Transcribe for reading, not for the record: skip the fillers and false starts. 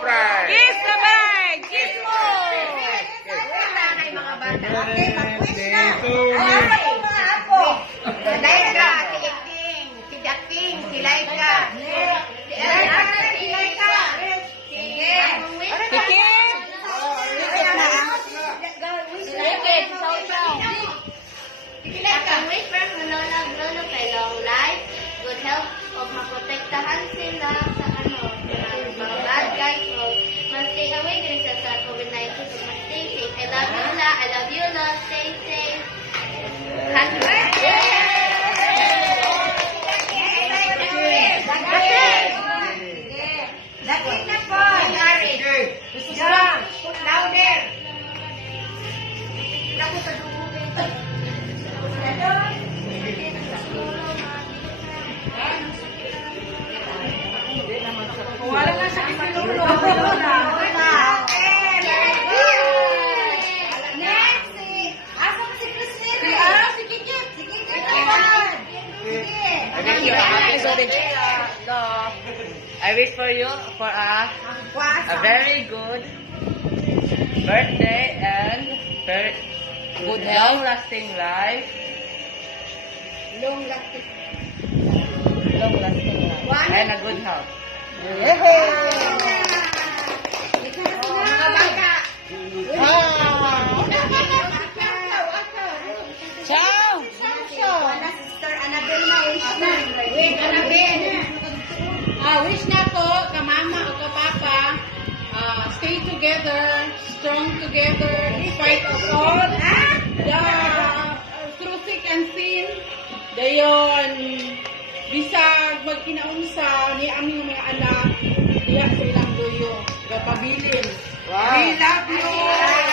bride. Kiss the bride! Kiss mo! Okay, mag-wish na. Ay, mga ako. Si Laika, si Iking, si Jaking, si Laika. Si Laika. Sige. Kikin! Si Laika. Wish for Manolo Bruno kay long life, good health, o maprotektahan sila sa mga bad guys, o mag-stay away din siya sa COVID-19, so mag-stay safe. I love you, La. I love you, La. Stay safe. Happy birthday! Dakit na po. Put louder. Naku sa dugugin. Wala na sa kisilulo. Next, asa pa si Christine? Si Kikit. Si Kikit naman. I wish for you for a very good birthday and very good long-lasting life. Long-lasting. Long-lasting life. And a good health. Mga bata. Ciao! Wala sister Annabel na wish na. Wait, Annabel. Wish na ko, ka mama o ka papa, stay together, strong together, fight us all. Through thick and thin, dayon, bisag magkinaunsa ni aming mga anak, diya sa ilang duyo, gapabilin. Wow. We love you!